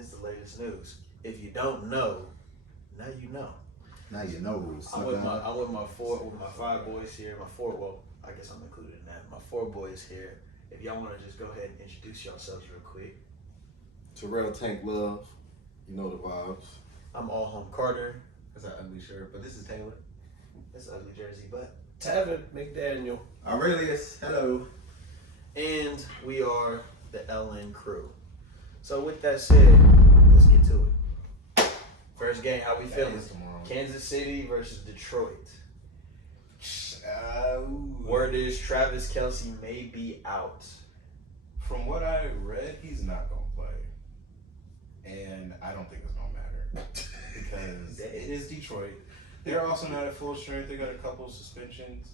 this is the latest news. If you don't know, now you know. Now you know. I'm with my five boys here. Well, I guess I'm included in that. My four boys here. If y'all want to just go ahead and introduce yourselves real quick. Terrell Tank Love, you know the vibes. I'm Alham Carter. That's an ugly shirt, but this is Taylor. That's an ugly jersey, but Tevin, McDaniel. Aurelius, hello. and we are the LN crew. So with that said, let's get to it. First game, how we feeling? Kansas City versus Detroit. Word is Travis Kelce may be out. From what I read, he's not going to play. And I don't think it's going to matter. Because it is Detroit. They're also not at full strength. They got a couple of suspensions.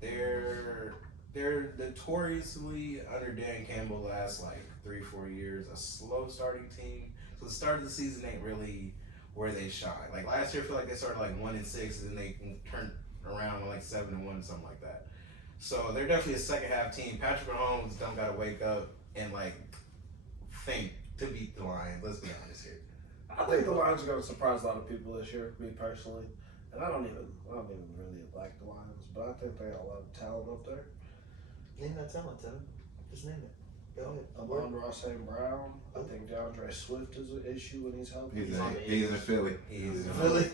They're notoriously, under Dan Campbell last 3-4 years, a slow starting team. So the start of the season ain't really where they shine. Like last year, I feel like they started 1-6, and then they turned around to 7-1, something like that. So they're definitely a second half team. Patrick Mahomes don't gotta wake up and think to beat the Lions. Let's be honest here. I think the Lions are going to surprise a lot of people this year, me personally. And I don't even really like the Lions, but I think they got a lot of talent up there. Name that talent, Tevin. Just name it. Go ahead. Amon-Ra St. Brown. I think DeAndre Swift is an issue when he's healthy. He's in Philly. He's Philly.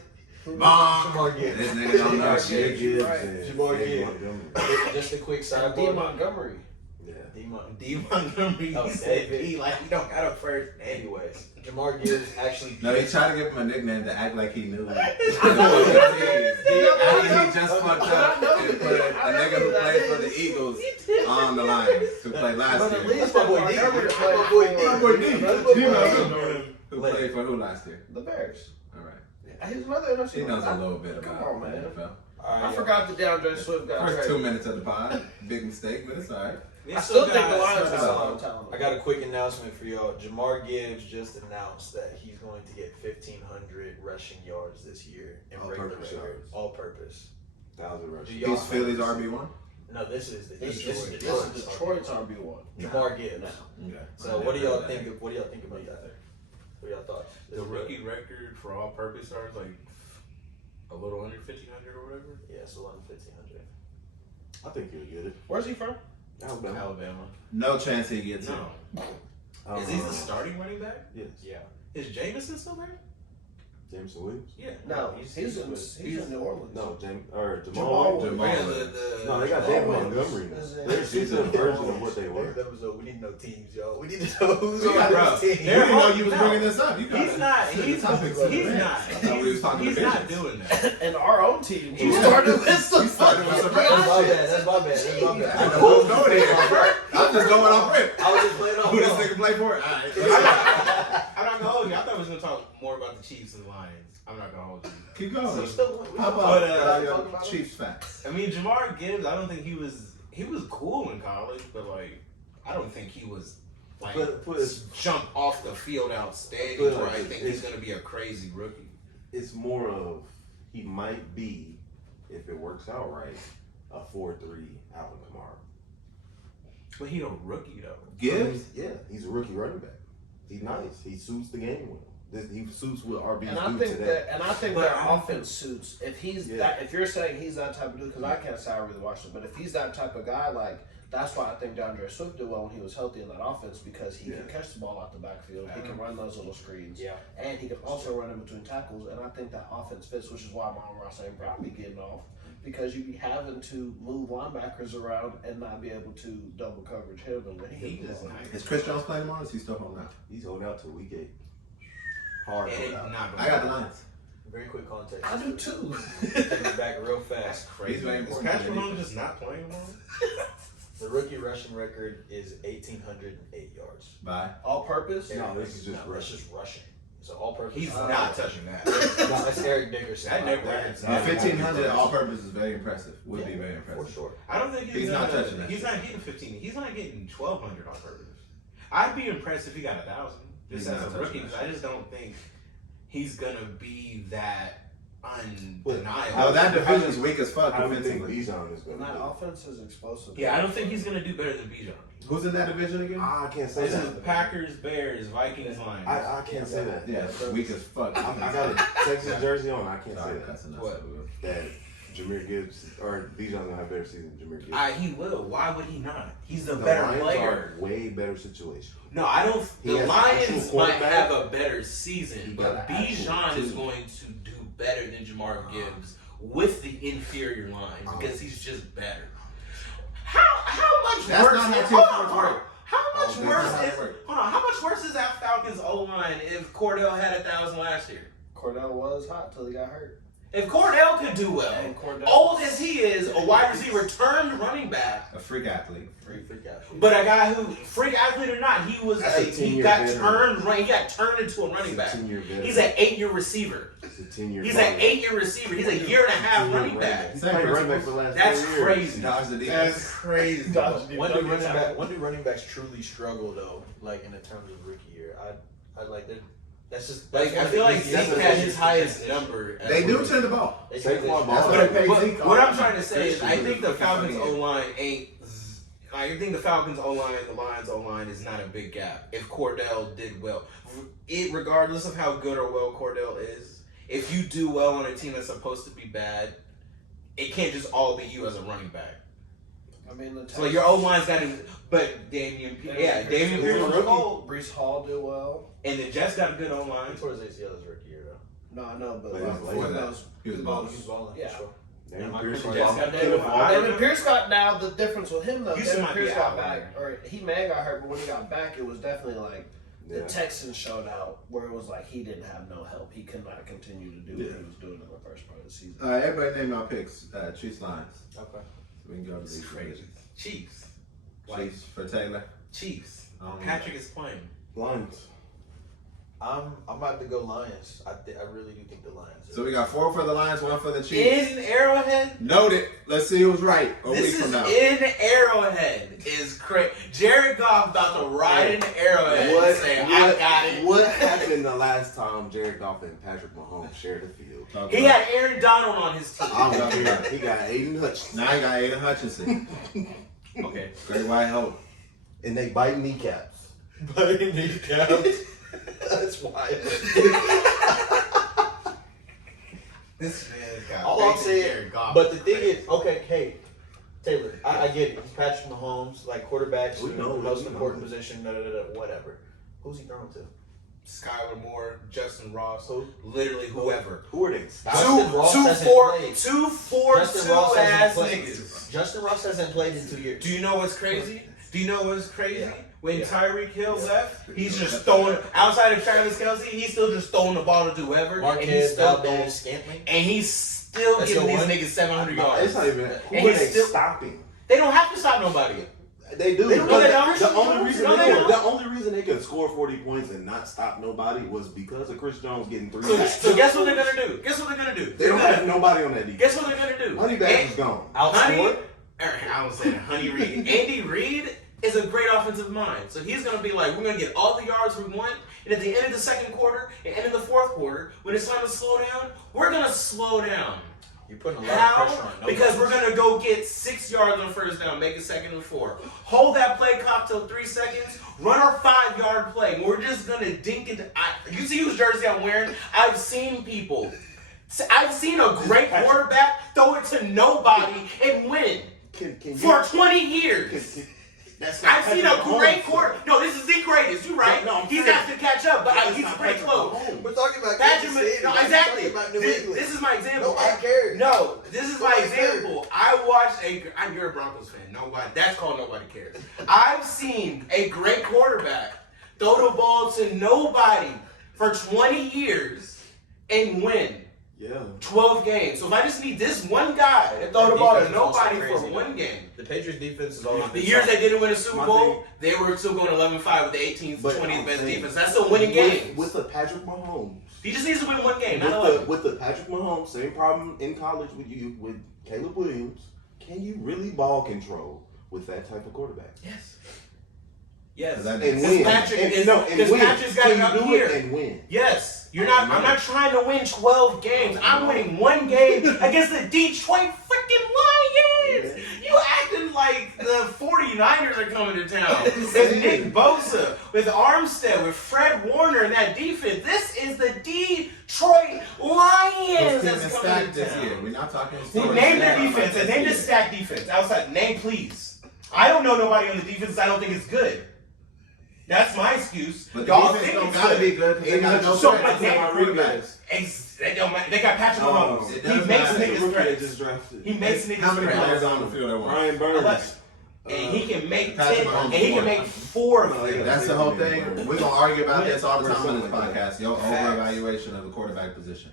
Bomb! Jamar Gibbs. This nigga don't know shit. Jamar Gibbs. Just a quick D. sidebar. Montgomery. D. Montgomery. Oh, He said David. he we don't got a first. Anyways, Jamar Gibbs actually. No, he tried to give him a nickname to act like he knew. He just fucked up and put a nigga who played for the Eagles on the Lions, who played last year. That's my boy D. Who played for who last year? The Bears. All right. He's another NFC. He knows a little bit Come about on, man. NFL. I forgot that DeAndre Swift got First traded. 2 minutes of the pod. Big mistake, but it's all right. I still think the Lions have a lot of talent. I got a quick announcement for y'all. Jamar Gibbs just announced that he's going to get 1,500 rushing yards this year in regular All-purpose yards. yards. All purpose. 1,000 rushes. Do y'all He's Philly's RB1? No, this is Detroit's RB1. Jamar Gibbs. Okay. So what do y'all think about that? What are y'all thoughts? The rookie record for all-purpose yards, a little under 1,500 or whatever. Yeah, it's around 1,500. I think he'll get it. Where's he from? Alabama. No chance he gets No. it. Is he the starting running back? Yes. Yeah. Is Jameson still there? Jameson Williams? Yeah. No, he's in New Orleans. No, Jamal. Jamal. Yeah, No, they got David Montgomery now. They're just a version of what they were. We need to know teams, y'all. We need to know who's on Bro, this we team. didn't know you was bringing this up. You He's not. He's not. I thought we was talking He's to not bitches. doing that. And our own team. He started with some That's my bad. I know who's going here. I'm just going off rip. I was just playing off. Who this nigga play for? All right. I'm not gonna hold you. I thought we was gonna talk more about the Chiefs and Lions. I'm not gonna hold you. Keep going. How But, about your Chiefs facts? I mean, Jamar Gibbs. I don't think he was cool in college, but I don't think he was jump off the field outstanding. But, Where I think he's gonna be a crazy rookie. It's more of he might be, if it works out right, a 4-3 Alvin Kamara. But he a rookie though. Gibbs? Yeah, he's a rookie running back. He's nice. He suits the game with him. He suits what RBs And I do think today. that offense suits. If he's that, if you're saying he's that type of dude, because I can't say I really watched him, but if he's that type of guy, that's why I think DeAndre Swift did well when he was healthy in that offense, because he can catch the ball out the backfield, he can run those little screens, and he can also run in between tackles. And I think that offense fits, which is why Amon-Ra St. Brown be getting off, because you be having to move linebackers around and not be able to double coverage him. And when he does not. Is Chris Jones playing tomorrow? Is he still home now? He's holding out till week 8. Hard. And I got the Lions. Very quick context. I do too. Take it back real That's fast. crazy. He's very Is important Patrick to the Mahomes just not playing tomorrow? The rookie rushing record is 1,808 yards. Bye. All purpose? No, this is just That's rushing. just rushing. So all purpose. He's not touching that. No, that's Eric Dickerson. That never happens. 1,500 all purpose is very impressive. Would be very For impressive. sure. I don't think He's not touching that He's shit. not getting 15. He's not getting 1,200 on purpose. I'd be impressed if he got 1,000 just He's as not a touching rookie. that Because I just don't think he's gonna be that undeniable. No, that division's weak as fuck How do you think defensively. Bijan is going And that to do? offense is explosive. Yeah, I don't think he's gonna do better than Bijan. Who's in that division again? I can't say This that. is Packers, Bears, Vikings, Lions. I can't say that. Yeah, it's weak as fuck. I got a Texas jersey on. I can't say Sorry, that. that's enough. What? That Jameer Gibbs or Bijan's gonna have a better season than Jameer Gibbs. He will. Why would he not? He's the The better Lions player. are way better situation. No, I don't. He The has Lions actual might quarterback. have a better season, He but got an actual Bijan is team. going to do better than Jamar Gibbs with the inferior line because he's just better. How much That's worse? not how Hold teams on. work. How much think worse that's how is? it works. Hold on. How much worse is that Falcons O line if Cordell had 1,000 last year? Cordell was hot till he got hurt. If Cordell could do well, And Cordell old as he is, a wide receiver turned running back. A freak athlete. Freak out. But a guy who, freak athlete or not, he was That's a he 10-year got veteran. turned. He got turned into a running back. 10-year veteran. He's an 8-year receiver. It's a 10-year. He's an 8-year receiver. He's a year and a half running back. He's played running back for the last That's 4 years. crazy. Dodge the That's defense. crazy. When do running backs truly struggle though? Like in the terms of rookie year, I like that. That's just Like I feel like Zeke had his highest number. as They a do rookie. turn the ball. They Saquon ball. That's But, what they pay but Zeke what on. I'm trying to say is, I think the Christian Falcons fucking O line ain't. I think the Falcons O line, the Lions O line is not a big gap. If Cordell did well, regardless of how good or well Cordell is, if you do well on a team that's supposed to be bad, it can't just all be you as a running back. I mean, the So like your O line's got to, but Damian Pierce was cold, Brees Hall do well. and the Jets got a good O line. He tore his ACL his rookie year though. No, I know, but But like, he's before later. those, He was balling. He's balling. Yeah. For sure. Damn, my Pierce Christian was Jets got balling. that Kid of one. all. David Pierce got now. The difference with him though, Houston David might be Pierce an got outlier. back, or he may have got hurt, but when he got back, it was definitely like the Yeah. Texans showed out where it was like he didn't have no help. He could not continue to do what he was doing in the first part of the season. Everybody name our picks. Chiefs, Lions. Okay. So we can go to It's these crazy. Chiefs. Chiefs for Taylor. Chiefs. Um, Patrick is playing. Lions. I'm about to go Lions. I really do think the Lions. So we got 4 for the Lions, 1 for the Chiefs. In Arrowhead? Noted. Let's see who's right a week This from is now. in Arrowhead is crazy. Jared Goff about to ride in Arrowhead and say, I got it. What happened the last time Jared Goff and Patrick Mahomes shared the field? Okay. He had Aaron Donald on his team. I don't know. He got Aiden Hutchinson. Now he got Aiden Hutchinson. Okay. Great White Hope. And they bite kneecaps. Biting kneecaps. That's wild. This man got All I'm big saying, Jared Goff. but the thing is, okay, hey, Taylor, I get it. He's Patrick Mahomes, like quarterbacks, We know, the most we know. important position, whatever. Who's he throwing to? Skylar Moore, Justin Ross, Who? literally whoever. Who are they? Justin Ross hasn't played. 2-4-2 ass played. niggas. Justin Ross hasn't played in 2 years. Do you know what's crazy? Yeah. When Yeah. Tyreek Hill left, he's just throwing, outside of Travis Kelce, he's still just throwing the ball to do whoever. And he's Marquez, still Valdez, Scantling. And he's still That's giving your these one? niggas 700 It's yards. not even. Who And are he's they still- stopping? They don't have to stop nobody. They do. They don't- no, they don't. The only reason No, they don't. the only reason they could score 40 points and not stop nobody was because of Chris Jones getting 3 So, sacks. so guess what they're gonna do? Guess what they're gonna do? They don't have nobody on that defense. Guess what they're gonna do? Honey Badger's gone. Honey, Outscored? I was saying Honey Reed. Andy Reid is a great offensive mind. So he's going to be like, we're going to get all the yards we want. And at the end of the second quarter and end of the fourth quarter, when it's time to slow down, we're going to slow down. You're putting a lot of pressure How? on nobody. Because we're going to go get 6 yards on first down, make it 2nd and 4. Hold that play clock till 3 seconds. Run our 5-yard play. And we're just going to dink it. You see whose jersey I'm wearing? I've seen people. I've seen a great quarterback throw it to nobody and win. Can you, For 20 years. that's not I've seen a Patrick great Mahomes. quarter. No, this is the greatest. You're right. No, I'm He's saying- got to catch up, but That's he's not pretty Patrick close. Mahomes. We're talking about Patrick, Kansas City. no, We're exactly. talking about New This, England. this is my example. Nobody cares. No, this is my Nobody cares. example. I watched you're a Broncos fan. Nobody. That's called nobody cares. I've seen a great quarterback throw the ball to nobody for 20 years and win. Yeah. 12 games. So if I just need this one guy to throw the ball to Defense is also nobody for crazy. one game. The Patriots defense is always The years they didn't win a Super My Bowl, thing- they were still going 11-5 with the 18th, But 20th I'm best saying, defense. That's still winning games. With the Patrick Mahomes. He just needs to win one game, not 11. With the Patrick Mahomes, same problem in college with Caleb Williams. Can you really ball control with that type of quarterback? Yes. Yes. And Because Patrick's got it up here. And win. Yes. You're not. I'm not trying to win 12 games. I'm winning one game against the Detroit freaking Lions. You acting like the 49ers are coming to town with Nick Bosa, with Armstead, with Fred Warner and that defense. This is the Detroit Lions that's coming to town. We're not talking. Name their defense and name the stack defense. Outside, name please. I don't know nobody on the defense. I don't think it's good. That's my excuse. But y'all the think defense it's don't gotta good. be good because they got no So, threat. but they quarterbacks. They got Patrick Mahomes. He makes niggas threats. He makes niggas How many players threats. on the field at once? Ryan Burns. And he can make Patrick 10, Mahomes and he can make 4 of them. That's the whole thing. We're gonna argue about this all the time on this podcast. Your over-evaluation of the quarterback position.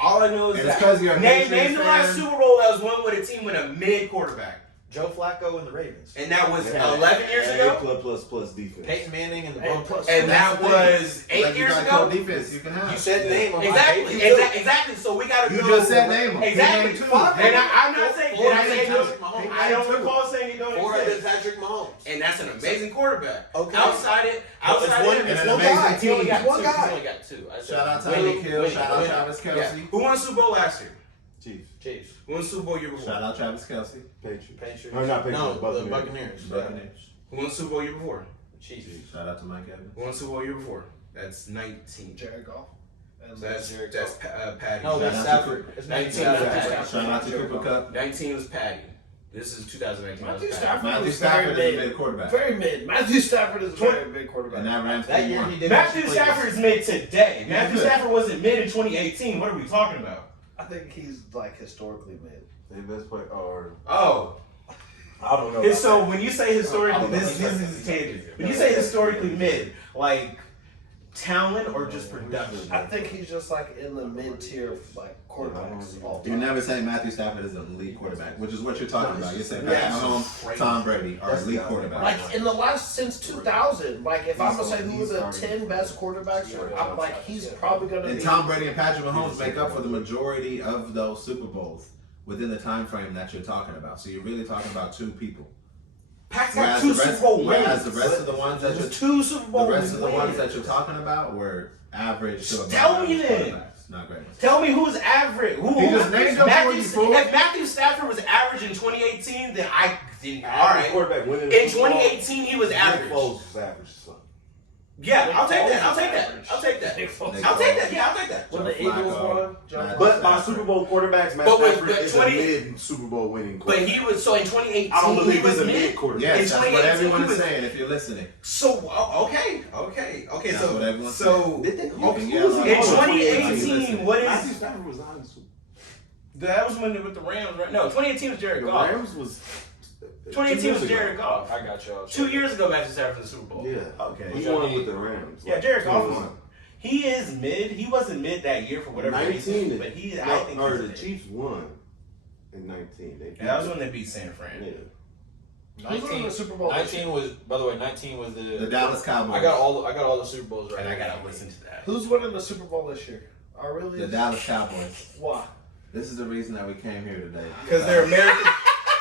All I know is And it's that 'cause you're a name Patriots the last fan. Super Bowl that was won with a team with a mid quarterback. Joe Flacco and the Ravens. And that was 11 years ago. Plus defense. Peyton Manning and the Hey, Broncos. plus- And that was 8 years ago. Defense you can have. You said name them. Exactly. So we gotta You go. just said name them. Exactly. Name two. And I'm not saying. Did I say Patrick Mahomes. I don't recall saying he don't 4 have been exist. Patrick Mahomes. And that's an amazing quarterback. Okay. Outside It's of one him, and an one amazing guy. he only got One 2. guy. He only got 2. I said Shout out winning, Tyreek Hill. winning, Shout out winning. Travis Yeah. Kelce. Who won Super Bowl last year? Chiefs. Who won Super Bowl year before? Shout out Travis Kelce. Patriots. Patriots. No, not Patriots. No, Buccaneers. the Buccaneers. Buccaneers. Who won Super Bowl year before? Chiefs. Shout out to Mike Evans. Who won Super Bowl year before? That's 19. Jared Goff. And So that's Jared that's Goff. Patty. No, that's Shout out Stafford. It's 19 Stafford. was Patty. Shout out to Cooper Cup. 19 was Patty. This is 2019. Matthew Patty. Stafford Matthew was Stafford very is a mid. mid quarterback. Very mid. Matthew Stafford is a very big quarterback. And that Rams That team year won. he did. Matthew actually Stafford is mid today. Matthew good. Stafford wasn't mid in 2018. What are we talking about? I think he's like historically mid. They best play or Oh. I don't know. So when you say historically, I don't know. this is a tangent. When you say historically mid, like talent or just production? I think he's just like in the mid tier of like quarterbacks. All You time. never say Matthew Stafford is an elite quarterback, which is what you're talking about. You say Yeah. Patrick Mahomes, Tom Brady are elite quarterbacks. Like in the last since 2000, like if I'm gonna say who are the 10 best quarterbacks, I'm like he's probably gonna And be. Tom Brady and Patrick Mahomes make up for the majority of those Super Bowls within the time frame that you're talking about. So you're really talking about 2 people. Pac's got 2 Super Bowl wins. Whereas the rest of the ones that you're 2 Super Bowl the wins. rest of the ones that you're talking about were average to above Tell me average then. quarterbacks. Not great ones. Tell me who's average. Who He just named them for you, fool. If Matthew Stafford was average in 2018, then all right. quarterback winning In 2018, he was Nick average. Foles was average. So. Yeah, I'll take that. I'll take that. I'll take that. Nick Foles. I'll take that. Yeah, I'll take that. When the Joe Eagles Flacco, won, Joe Matt Flacco. But by Super Bowl quarterbacks, Matt But with Stafford the is 20 a mid Super Bowl winning But quarterback. he was so in 2018. I don't he believe was he's a mid. mid quarterback. Yes, In that's what 2018, everyone he is was- saying if you're listening. So okay. That's what everyone's So You can get was a lot he in of- 2018, what Matthew is Stafford was not in Super that was when they with the Rams, right? No, 2018 was Jared The Goff. Rams was 2018 was Jared Goff. I got y'all. 2 years ago, Matthew Stafford in the Super Bowl. Yeah. Okay. He won with the Rams. Yeah, Jared Goff was. 21. He is mid. He wasn't mid that year for whatever 19, reason, but he. I think or he's the mid. Chiefs won in 19. They beat Yeah, that was when they beat San Fran. Yeah. Who's winning the Super Bowl? 19 was, by the way, 19 was The Dallas Cowboys. I got all the Super Bowls right. And I gotta listen to that. Who's winning the Super Bowl this year? The Dallas Cowboys. Why? This is the reason that we came here today. Because they're American.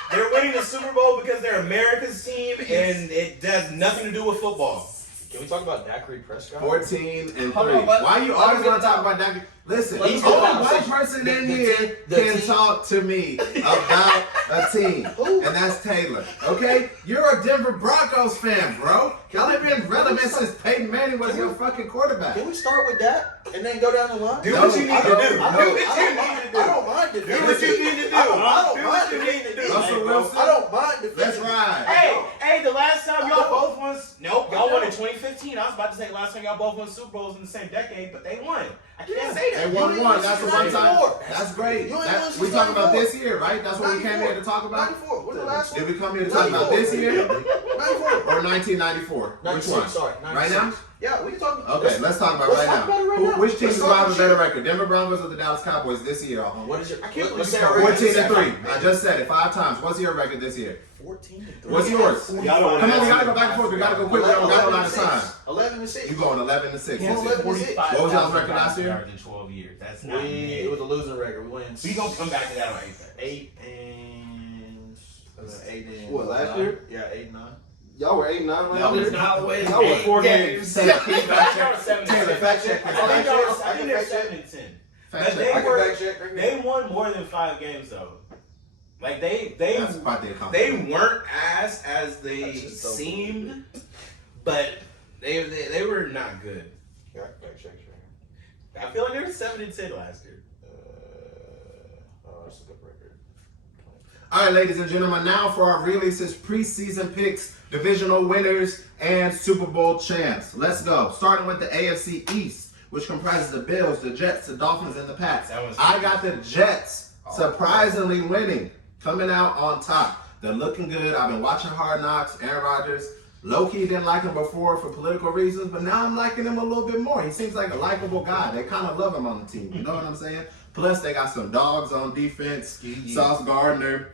They're winning the Super Bowl because they're America's team, and it does nothing to do with football. Can we talk about Dakary Prescott? 14 and 3. Hold on, Why you always want to talk about that? Listen, Let's only go. one person in The here can talk to me about a team, and that's Taylor. Okay? You're a Denver Broncos fan, bro. Y'all have been relevant since Peyton Manning was your fucking quarterback. Can we start with that and then go down the line? Do what you need to do. I don't mind defending. Do what you need to do. I don't Do mind what you need to defending. do. Russell Wilson. I don't mind defending. Let's ride. Hey, the last time y'all both won. Nope, y'all won in 2015. I was about to say last time y'all both won Super Bowls in the same decade, but they won. I can't say that. They won one. That's the one time. 94. That's great. You ain't That, won since we talking about 94. this year, right? That's what we came here to talk about. 94. What's the last one? Did we come here to talk about this year 94. or 1994? Which 96, one? sorry. Right now? Yeah, we can talk about Okay, let's talk about let's right talk now. about it right now. Which team Let's is talk going to have a about better shit. record? Denver Broncos or the Dallas Cowboys this year? What is your? I can't Let's say say already. 14 and 3. I just said it 5 times. What's your record this year? 14 and 3. What's yours? Y'all don't Come on, we answer gotta go the back and forth. We gotta go quick. We don't got a lot of time. 11 and 6. You going 11 and 6 Yeah, this year. 11 and 6. What was y'all's record last year? In 12 years. That's not It was a losing record. We went. We gonna come back to that on 8 and 8 and What, last year? Yeah, 8 and 9. Y'all were 8-9 Y'all last was year. not winning Y'all were 8 4 games. games. I think y'all were 7 Taylor, fact check. I think they're 7-10. Fact But check. they won more than 5 games though. Like they That's quite the they accomplishment. weren't as they seemed, but they were not good. I feel like they were 7-10 last year. That's a good record. All right, ladies and gentlemen, now for our releases, preseason picks, divisional winners, and Super Bowl champs. Let's go. Starting with the AFC East, which comprises the Bills, the Jets, the Dolphins, and the Pats. I got the Jets surprisingly winning, coming out on top. They're looking good. I've been watching Hard Knocks. Aaron Rodgers, low-key didn't like him before for political reasons, but now I'm liking him a little bit more. He seems like a likable guy. They kind of love him on the team. You know what I'm saying? Plus, they got some dogs on defense. Sauce Gardner,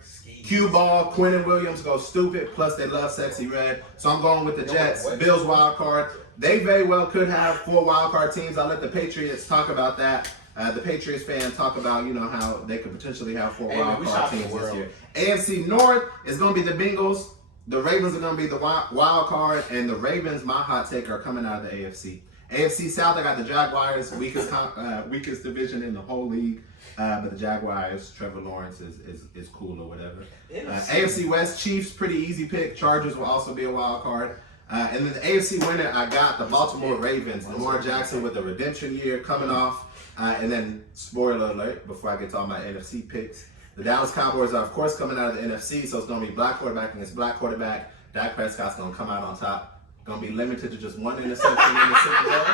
Cue Ball, Quentin Williams go stupid. Plus, they love Sexy Red. So I'm going with the Jets. Bills wild card. They very well could have 4 wild card teams. I'll let the Patriots talk about that. The Patriots fans talk about, how they could potentially have 4 wild card teams this year. AFC North is going to be the Bengals. The Ravens are going to be the wild card, and the Ravens, my hot take, are coming out of the AFC. AFC South, I got the Jaguars, weakest division in the whole league. But the Jaguars, Trevor Lawrence is cool or whatever. AFC West, Chiefs, pretty easy pick. Chargers will also be a wild card. And then the AFC winner, I got the Baltimore Ravens. Lamar Jackson with a redemption year coming off. And then, spoiler alert, before I get to all my NFC picks, the Dallas Cowboys are, of course, coming out of the NFC, so it's going to be black quarterback against black quarterback. Dak Prescott's going to come out on top. Going to be limited to just 1 interception in the Super Bowl.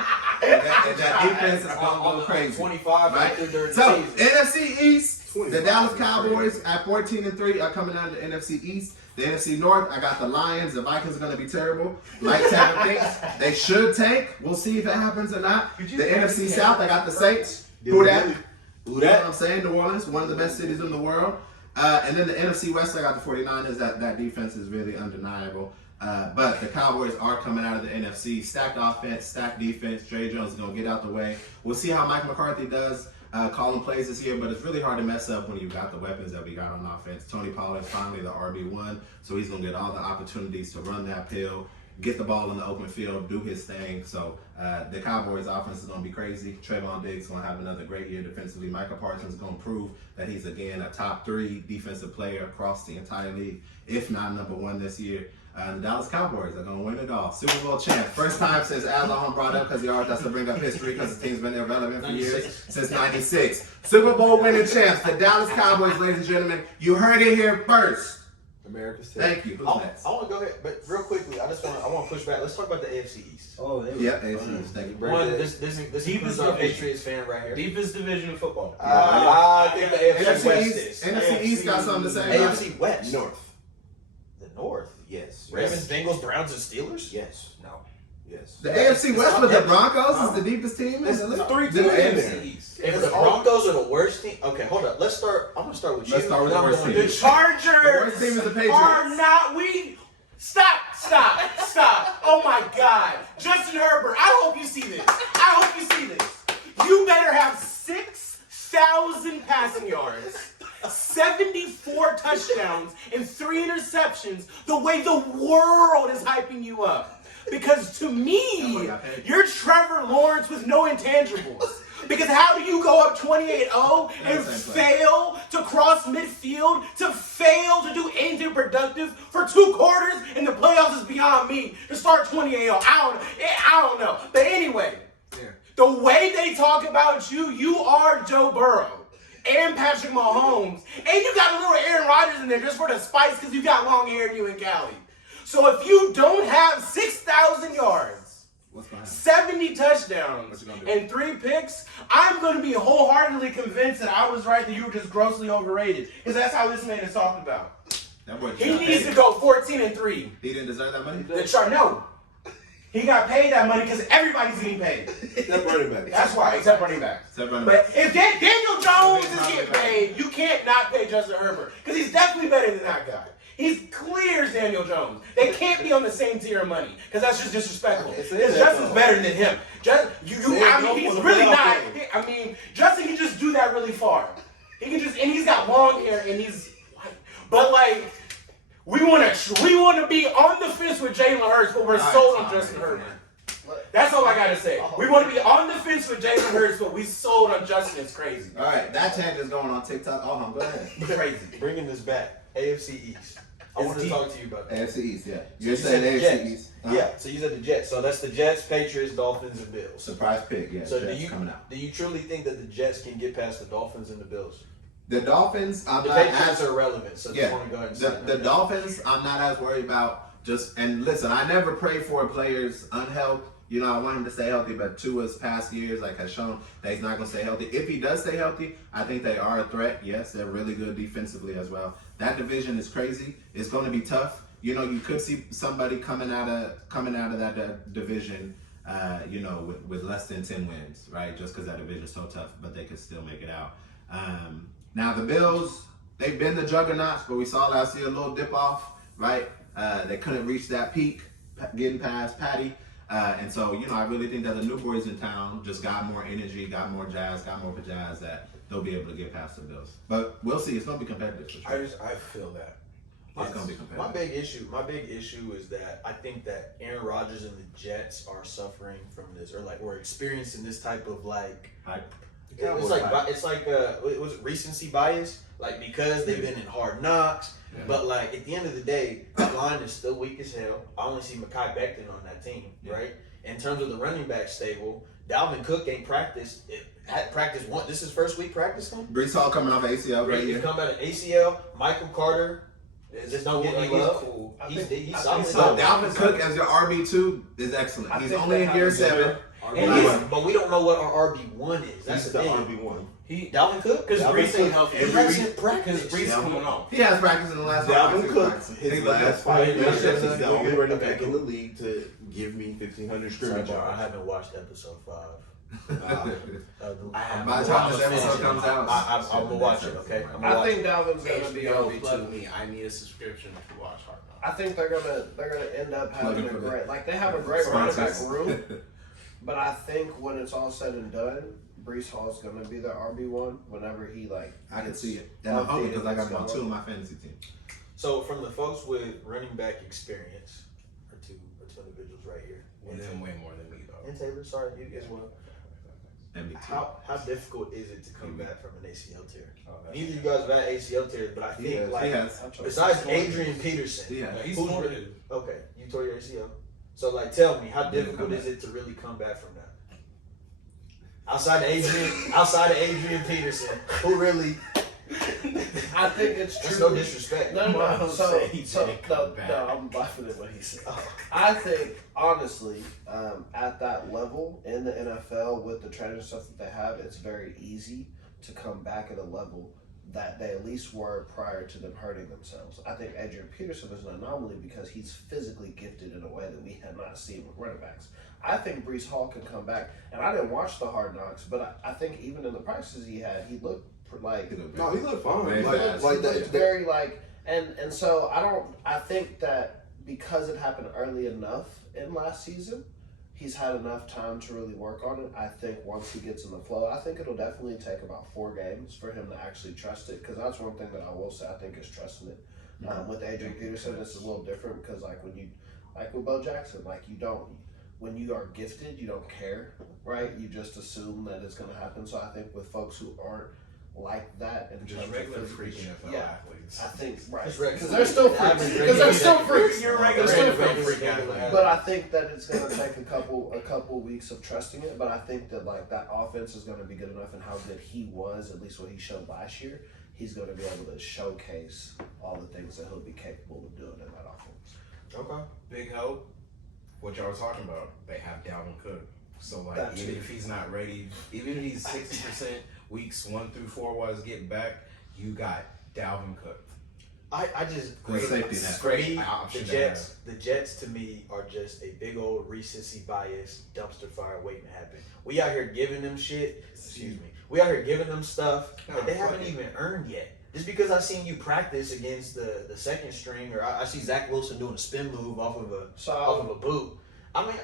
And that defense is going to go crazy. 25 Right? during the So, season. NFC East, the Dallas Cowboys at 14-3 are coming out of the NFC East. The NFC North, I got the Lions. The Vikings are going to be terrible. Like Tevin thinks, they should tank. We'll see if it happens or not. The NFC South, I got the Saints. Who that? You know what I'm saying? New Orleans, one of the best cities in the world. And then the NFC West, I got the 49ers. That defense is really undeniable. But the Cowboys are coming out of the NFC. Stacked offense, stacked defense. Jerry Jones is going to get out the way. We'll see how Mike McCarthy does calling plays this year, but it's really hard to mess up when you've got the weapons that we got on offense. Tony Pollard's finally the RB1, so he's going to get all the opportunities to run that pill, get the ball in the open field, do his thing. So the Cowboys offense is going to be crazy. Trayvon Diggs is going to have another great year defensively. Michael Parsons is going to prove that he's, again, a top 3 defensive player across the entire league, if not number 1 this year. The Dallas Cowboys are going to win it all. Super Bowl champ. First time since Alham brought up, because he always has to bring up history because the team's been irrelevant for years. Since 96. Super Bowl winning champs. The Dallas Cowboys, ladies and gentlemen. You heard it here first. America's team. Thank you. Who's next? I want to go ahead, but real quickly, I want to push back. Let's talk about the AFC East. Oh, there we Yeah, go. AFC East. Thank you. One, this includes our Patriots fan right here. Deepest division of football. I think the AFC West East, is. NFC East got something to say about it. AFC West. North. The North. Yes. Ravens, Bengals, Browns, and Steelers? Yes. No. Yes. The AFC West with the Broncos is the deepest team in the league. 3 The teams in AFC the East. If the Broncos are the worst team, okay, hold up. I'm gonna start with you. Let's start with the and I'm worst going team. The to- Chargers The worst team is the Patriots. are not we. Stop. Oh my God. Justin Herbert, I hope you see this. You better have 6,000 passing yards, 74 touchdowns, and 3 interceptions the way the world is hyping you up. Because to me, you're Trevor Lawrence with no intangibles. Because how do you go up 28-0 and fail to cross midfield, to fail to do anything productive for 2 quarters in the playoffs is beyond me. To start 28-0, I don't know. But anyway, the way they talk about you, you are Joe Burrow and Patrick Mahomes. And you got a little Aaron Rodgers in there just for the spice because you got long hair and you in Cali. So if you don't have 6,000 yards, 70 touchdowns, and 3 picks, I'm going to be wholeheartedly convinced that I was right, that you were just grossly overrated. Because that's how this man is talking about. He needs to go 14-3. He didn't deserve that money? No. He got paid that money because everybody's getting paid. Except running back. That's why, except running back. But if Daniel Jones is getting paid, you can't not pay Justin Herbert. Because he's definitely better than that guy. He's clear as Daniel Jones. They can't be on the same tier of money because that's just disrespectful. Because Justin's better than him. He's really not. Justin can just do that really far. He can just, and he's got long hair and he's white. But We want to be on the fence with Jalen Hurts, but we're sold on Justin Herbert. That's all I gotta say. We want to be on the fence with Jalen Hurts, but we sold on Justin. It's crazy. All right, that tangent is going on TikTok. Alham, go ahead. Crazy. Bringing this back, AFC East. I want to talk to you about that. AFC East, yeah. So You're you saying said the AFC Jets. East. Yeah, so you said the Jets. So that's the Jets, Patriots, Dolphins, and Bills. Surprise pick, yeah. So Jets coming out. do you truly think that the Jets can get past the Dolphins and the Bills? The Dolphins, I'm The not Patriots as are irrelevant, so just want to go ahead and sign the them. Dolphins, I'm not as worried about. And listen, I never pray for a player's unhealth. You know, I want him to stay healthy, but Tua's past years has shown that he's not going to stay healthy. If he does stay healthy, I think they are a threat. Yes, they're really good defensively as well. That division is crazy. It's going to be tough. You know, you could see somebody coming out of that division, with less than 10 wins, right? Just because that division is so tough, but they could still make it out. Now the Bills, they've been the juggernauts, but we saw last year a little dip off, right? They couldn't reach that peak, getting past Patty. And so, I really think that the new boys in town just got more energy, got more jazz, got more pizzazz that they'll be able to get past the Bills. But we'll see. It's going to be competitive for sure. I feel that. It's going to be competitive. My big issue is that I think that Aaron Rodgers and the Jets are suffering from this, or we're experiencing this type of Hype. it's like it was recency bias, because they've been in hard knocks. Yeah. But at the end of the day, that line is still weak as hell. I only see Mekhi Becton on that team, right? In terms of the running back stable, Dalvin Cook ain't practiced. Had practiced one. This is his first week practicing. Brees Hall coming off ACL right He's here. come out of ACL. Michael Carter just don't get any love. Cool. He's solid. So Dalvin Cook as your RB2 is excellent. He's only in year 7. But we don't know what our RB1 is. That's He's the the thing. RB1. Dalvin Cook? Because Brees ain't healthy. He hasn't practiced. Brees coming off. He has practice in the last Dalvin 5 Cook, practices. his He's last like, 5 years, Yeah, he's the yeah, only yeah. running back in the league to give me 1,500 scrimmage Sorry, I yards. haven't watched episode 5. By the time this episode comes out, I'm gonna watch it. Okay, I'm gonna I watch think Dalvin's gonna be HBO plug RB2. me. I need a subscription to watch Hard Knocks. I think they're gonna end up having a Looking for great, they have a great running back sponsors. room. But I think when it's all said and done, Brees Hall's gonna be the RB1 whenever he I can see it. And I'm hoping because I got him on 2 of my fantasy teams. So from the folks with running back experience, are two individuals right here. And then way more than me though. And Taylor, sorry, you as well. And me too. How difficult is it to come back from an ACL tear? Oh, that's- Neither of you guys have had ACL tears, but I think He has. besides Adrian Peterson, Yeah. He's who's more really- than okay, you tore your ACL. So tell me, how Yeah, difficult come is it to really come back from that? Outside of Adrian Peterson, who really? I think it's That's true. no disrespect. No, Don't so say he didn't come back. no, I'm laughing at what he said. I think honestly, at that level in the NFL with the training stuff that they have, it's very easy to come back at a level that they at least were prior to them hurting themselves. I think Adrian Peterson is an anomaly because he's physically gifted in a way that we had not seen with running backs. I think Brees Hall can come back, and I didn't watch the Hard Knocks, but I think even in the practices he had, he looked like No, he looked fine. Very Like fast. that. it's very and so I think that because it happened early enough in last season, he's had enough time to really work on it. I think once he gets in the flow, I think it'll definitely take about 4 games for him to actually trust it, because that's one thing that I will say I think is trusting it. With Adrian Peterson, this is a little different because when you with Bo Jackson, you don't, when you are gifted, you don't care, right? You just assume that it's going to happen. So I think with folks who aren't like that in just terms regular of freak physical- NFL yeah, athletes. I think right Just regular. because they're still freaks. Because they're still freaks. You're They're still regular freaks. freak athlete. But I think that it's going to take a couple weeks of trusting it. But I think that that offense is going to be good enough, and how good he was, at least what he showed last year, he's going to be able to showcase all the things that he'll be capable of doing in that offense. Okay. Big hope. What y'all were talking about, they have Dalvin Cook. So That even too. if he's not ready, even if he's 60% weeks 1 through 4 while he's getting back, you got Dalvin Cook. I just Great safety net. for me, Great option the Jets to me are just a big old recency bias dumpster fire waiting to happen. We out here giving them shit. Excuse me. We out here giving them stuff that they haven't even earned yet. Just because I've seen you practice against the second string, or I see Zach Wilson doing a spin move off of a boot. I mean,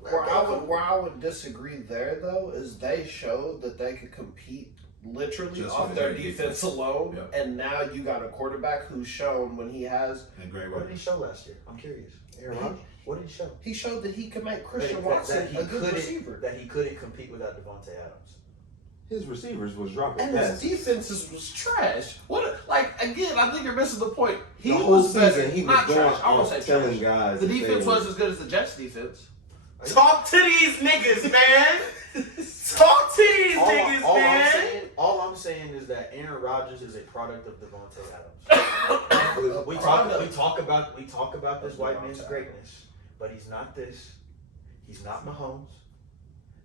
Where I would disagree there though is they showed that they could compete literally Just off for their their defense alone, Yep. and now you got a quarterback who's shown when he has. And great What work. did he show last year? I'm curious. Aaron Rodgers? What did he show? He showed that he could make Christian That Watson he a good couldn't- receiver. That he couldn't compete without Devontae Adams. His receivers was dropping And his passes. defenses was trash. What? Like again, I think you're missing the point. He The whole was better. season, he was Not going trash. I won't say off telling trash. guys The that defense they was were- as good as the Jets' defense. Talk to these niggas, man. Talk to these niggas, man. All I'm saying is that Aaron Rodgers is a product of Devontae Adams. we talk about this white man's greatness, but he's not this. He's not Mahomes.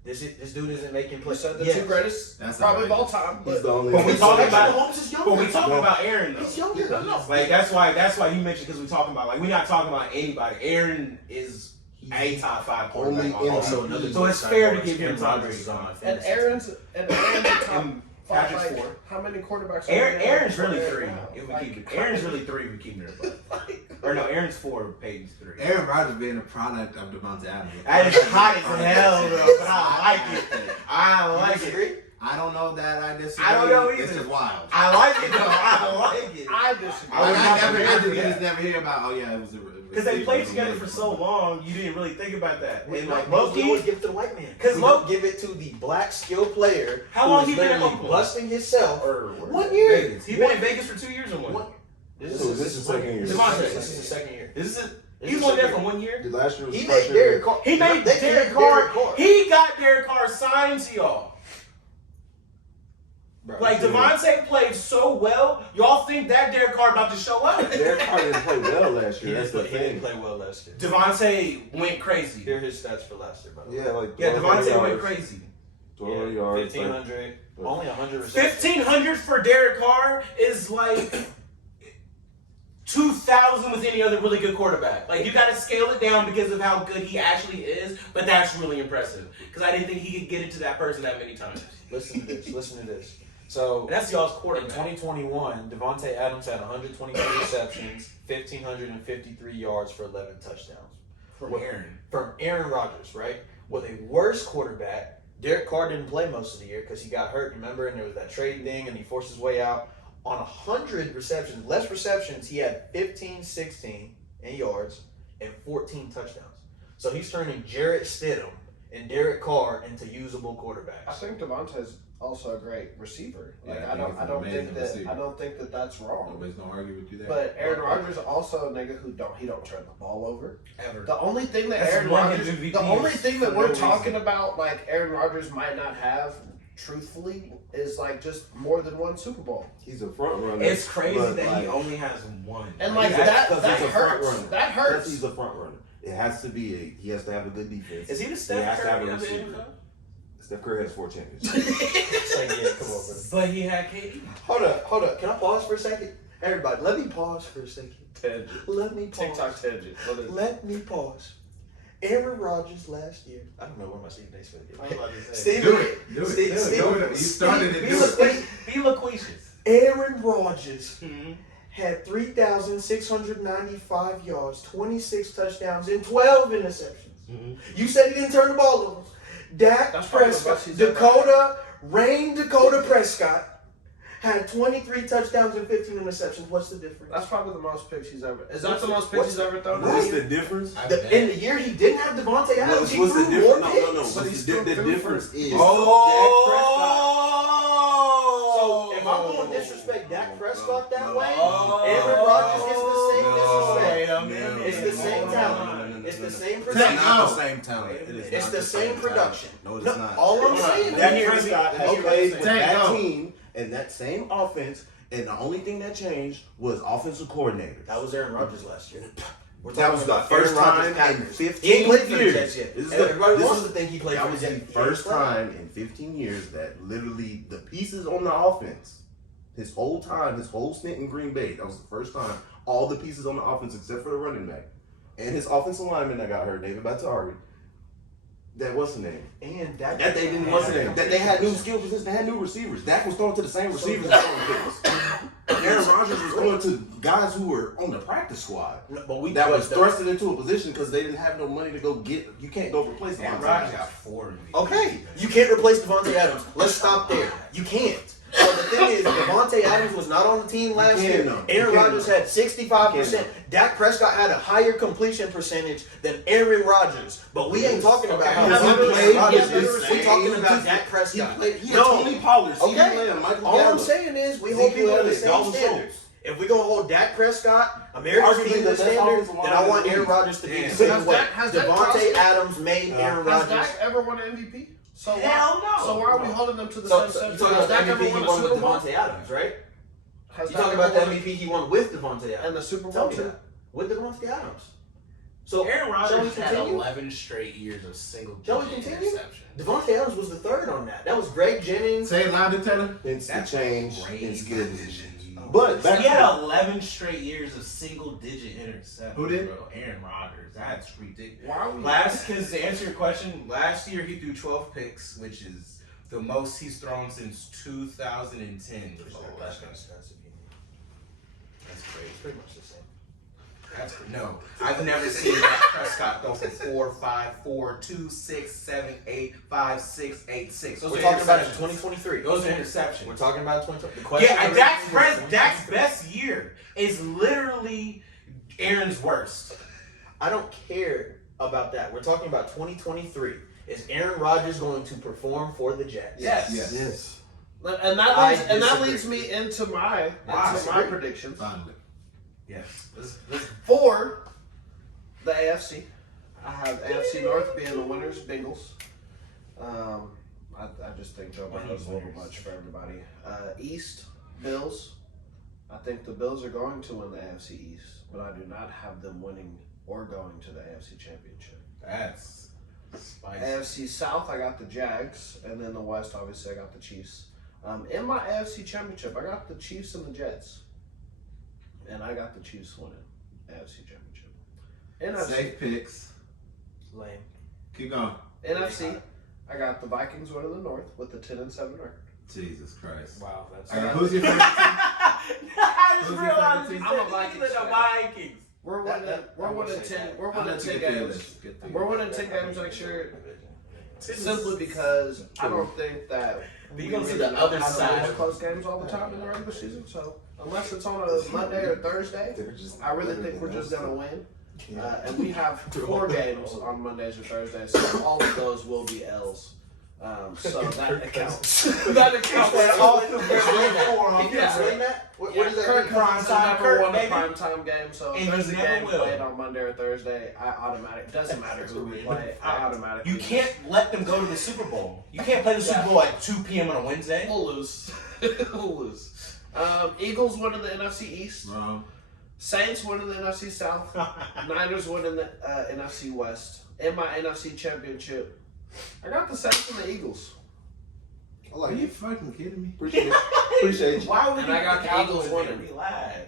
This dude isn't making You plays. said the Yes. two greatest That's probably of all outrageous. time. He's the only. But we talking about Mahomes is younger. But we talking about Aaron though. He's younger. Like that's why you mentioned because we talking about like we're not talking about anybody. Aaron is a top 5 quarterback. Only Also, MVP. another So it's big fair to side give him Aaron time Rodgers to is on my And fantasy Aaron's a top And five. Patrick's Like, 4. how many quarterbacks? Aaron's really Aaron 3. now? If we Like, keep it. Aaron's really 3. We keep it in. Or no, Aaron's 4. Peyton's 3. Aaron Rodgers being a product of Devontae Adams. That is hot as hell, though. But I like it. I You like it. disagree? I don't know that I disagree. I don't know It's either. just wild. I like it though. I like it. I disagree. I just never hear about. Oh yeah, it was a. Because they played together for so long, you didn't really think about that. And like we Loki, always give it to the white man. 'Cause we Lo- don't give it to the black skilled player. How who long is he been in literally Oakland? busting himself. or 1 year. Vegas. He been in Vegas for 2 years or one. This So is this is second year. Devontae. This is the second year. This is This he's is only there second for 1 year. The last year was He the made first year. Derek Carr. He made They Derek picked Carr. Carr. He got Derek Carr signed to y'all. Bro, Like Devontae played so well, y'all think that Derek Carr about to show up? Derek Carr didn't play well last he year. That's didn't the play, he thing. didn't play well last year. Devontae went crazy. Here are his stats for last year, by the way. Yeah, like Yeah, 1200 Devontae went yards, crazy. 1200 yards. 1,500, only 100 receptions. 1,500 for Derek Carr is like 2,000 with any other really good quarterback. Like you got to scale it down because of how good he actually is, but that's really impressive because I didn't think he could get it to that person that many times. Listen to this. Listen to this. So And that's y'all's in quarterback. 2021, Devontae Adams had 123 receptions, 1,553 yards for 11 touchdowns. From Aaron. From Aaron Rodgers, right? With a worse quarterback, Derek Carr didn't play most of the year because he got hurt, remember? And there was that trade thing, and he forced his way out. On 100 receptions, less receptions, he had 15, 16 in yards and 14 touchdowns. So he's turning Jarrett Stidham and Derek Carr into usable I quarterbacks. think Devontae's also a great receiver. Like Yeah, I I think he's an don't think amazing that receiver. I don't think that that's wrong. Nobody's gonna argue with you there. But Aaron Rodgers also a nigga who don't turn the ball over. Ever. The only thing that That's Aaron one Rodgers, MVP the only is thing for that no we're reason. talking about, like Aaron Rodgers might not have, truthfully, is like just more than one Super Bowl. He's a front runner. It's crazy but, that like, he only has one. And like that's that 'cause that he's a front hurts. runner. That Because hurts. he's a front runner. It has to be he has to have a good defense. Is he the He has Steph to have Curry a of the receiver. NFL? Steph Curry has 4 championships. It's like, yeah, come on, brother. But he had KD. Hold up. Can I pause for a second? Everybody, let me pause for a second. Tangent. Let me pause. TikTok tangent. Let me pause. Aaron Rodgers last year. I don't know where my Stephen A. Smith I was about to is. say. Stephen, do it. Do it. Steve- Do it. Steve- Do it. You started it. Be Do it. Be loquacious. Aaron Rodgers Mm-hmm. had 3,695 yards, 26 touchdowns, and 12 interceptions. Mm-hmm. You said he didn't turn the ball over. Dak That's probably the Prescott, best he's ever Dakota Prescott had 23 touchdowns and 15 interceptions. What's the difference? That's probably the most picks he's ever. Is that the most picks he's ever thrown? What's the difference? In the year he didn't have Devontae Adams, he What's the threw more difference? picks. No. But he The still threw difference is So if I'm going to disrespect Dak Prescott that way, Oh. Aaron Rodgers gets the same disrespect. Wait a minute. It's the same talent. It's the same It's production. not the same talent. It is It's not the same talent. production. No, it's No, not. all I'm saying Dak is Prescott has Okay, played with Tank, that no. team and that same offense, and the only thing that changed was offensive coordinator. that was Aaron Rodgers last year. We're That talking was the about first Aaron Rodgers time in Packers. 15 He ain't played for the years. Jets yet. This is Everybody this wants is- to think he played That for was the the Jets. first time in 15 years that literally the pieces on the offense, his whole stint in Green Bay, that was the first time all the pieces on the offense except for the running back and his offensive lineman that got hurt, David Bakhtiari. That what's the name? And Dak That they didn't what's the name? That they had new skill positions, they had new receivers. Dak was throwing to the same receivers as Aaron Rodgers was going to guys who were on the practice squad. No, but we That was thrusted into a position because they didn't have no money to go get. You can't go replace Aaron Devontae Rodgers Adams. got 4 Okay, you can't replace Devontae Adams. Let's stop there. You can't. So the thing is, Devontae Adams was not on the team last year. Aaron Rodgers had 65%. Dak Prescott had a higher completion percentage than Aaron Rodgers. But we ain't talking about how he played. We're talking about Dak Prescott. He had Tony Pollard, CeeDee Lamb, Michael All I'm Gallup. saying is we hold people to the same standards. If we're going to hold Dak Prescott, America's team to standard, then I want Aaron Rodgers to be the same way. Devontae Adams made Aaron Has Rodgers. Dak ever won an MVP? So Hell no. So why are we holding them to the So same you standard? talking Has about Dak the ever MVP won he a won with Super Bowl? Devontae Adams, right? Has You Dak talking ever about the won MVP he won with Devontae Adams? and the Super Tell Bowl me too? that. With Devontae Adams. So Aaron shall we Rodgers had continue? 11 straight years of single Shall we digit continue? interception. Devontae Adams was the third on that. That was Greg Jennings. Say it louder, Taylor. It's the That's change in crazy skill position. positions. But back He had 11 straight years of single digit interceptions. Who did? Bro. Aaron Rodgers. That's ridiculous. Why are we? Because to answer your question, last year he threw 12 picks, which is the most he's thrown since 2010. That's crazy. Pretty much the same. No, I've never seen Dak Prescott go for 4, 5, 4, 2, 6, 7, 8, 5, 6, 8, 6. Those We're are talking about it in interceptions. 2023. Those are interceptions. We're talking about 2023. Yeah, Dak's best year is literally Aaron's worst. I don't care about that. We're talking about 2023. Is Aaron Rodgers going to perform for the Jets? Yes. Yes. And I that disagree. leads me into my Why? predictions Finally. Yes. for the AFC. I have AFC North being the winners, Bengals. I just think Joe Burrow's a little much for everybody. East, Bills. I think the Bills are going to win the AFC East, but I do not have them winning or going to the AFC Championship. That's spicy. AFC South, I got the Jags, and then the West, obviously, I got the Chiefs. In my AFC Championship, I got the Chiefs and the Jets, and I got the Chiefs winning AFC Championship. NFC, Safe picks. Lame. Keep going. NFC, I got the Vikings winning the North with the 10-7 record. Jesus Christ. Wow, that's. Who's your favorite team? I just Who's your realized favorite team? I'm a Vikings the fan. Vikings. We're winning. We're winning 10. We're I'll winning let you 10 get through games. this. Get through We're this. winning 10 games next year, simply because I don't think that But you we gonna see really the know other how to side lose of close games all the time in the regular season. So unless it's on a Monday or Thursday, I really think we're just gonna win. And we have 4 games on Mondays or Thursdays, so all of those will be L's. So that accounts. That accounts. Can you explain that? What does that Kirk mean? Cousins Prime has time never Kirk, won a baby. primetime game, so And if there's he a never game will. played on Monday or Thursday, doesn't matter who we play, I automatically You can't let them go to the Super Bowl. You can't play the Super Bowl at 2 p.m. on a Wednesday. We'll lose. We'll lose. Eagles winning the NFC East. Wrong. Saints winning the NFC South. Niners winning the NFC West. In my NFC Championship, I got the Saints and the Eagles. I Are like you it. fucking kidding me? Appreciate you. Why would And you I got the Eagles winning. Relax.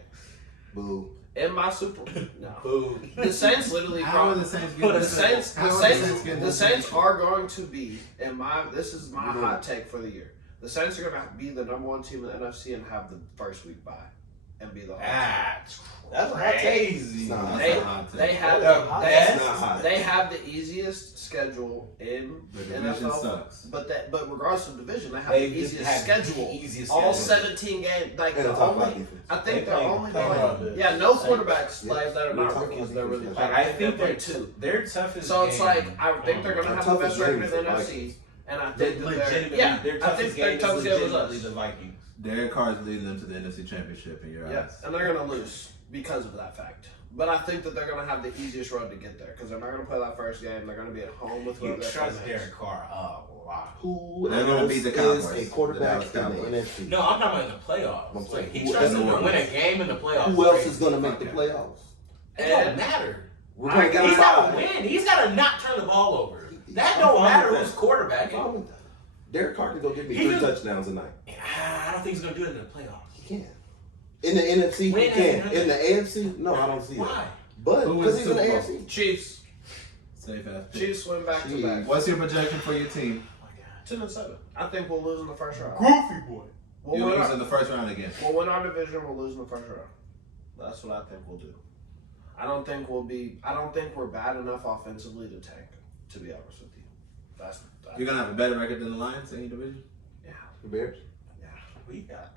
Boo. In my Super no. Boo. The Saints literally How are the Saints getting the Saints How the are Saints getting the this Saints Super Bowl? are going to be this is my hot take for the year. The Saints are going to be the number 1 team in the NFC and have the first week bye and be the home team. That's That's a hot take. crazy. Nah, They, That's a hot take. they have That's not hot. they have the easiest schedule in The division NFL. sucks. But regardless of division, they have They the just easiest have schedule. the easiest All schedule. 17 games. Like And the a top only, 5 defense. I think They they're play- only play playing. well. Yeah, no quarterbacks Yeah. that are not We're rookies. talking They're really defense. playing. Like, I think they're they're 2. Their toughest. So it's game- like I think they're gonna have the toughest best record in game the is the NFC, Vikings. and I They're think that legitimately. yeah, Their I toughest think game their is toughest game was legitimately us. the Vikings. Derek Carr's leading them to the NFC Championship in your Yeah, eyes. and they're gonna lose because of that fact. But I think that they're gonna have the easiest road to get there because they're not gonna play that first game. They're gonna be at home with You whoever. trust Derek Carr a lot. Who They're gonna beat the else Cowboys. is a quarterback The in the Cowboys. NFC? No, I'm talking about in the playoffs. I'm saying, Like, he who trusts them else? to win a game in the playoffs. Who else is going to make the playoffs? It don't matter. We're going to get He's a got to bye. win. He's got to not turn the ball over. That I'm don't fine matter with who's that. quarterbacking. I'm fine with that. Derek Carr can go get me He 3 just- touchdowns tonight. I don't think he's going to do it in the playoffs. He can. In the NFC, When he has he can. done In the that? AFC, no, I don't see Why? that. But Who because wins he's in the Super Bowl? AFC. Chiefs. Safe ass pick. Chiefs win back to back. What's your projection for your team? 10-7. I think we'll lose in the first round. Goofy boy. We'll You'll win, lose our, in the first round again. we'll win our division. We'll lose in the first round. That's what I think we'll do. I don't think we're bad enough offensively to tank. To be honest with you, that's You're gonna have a better record than the Lions in your division. yeah. The Bears? Yeah. We got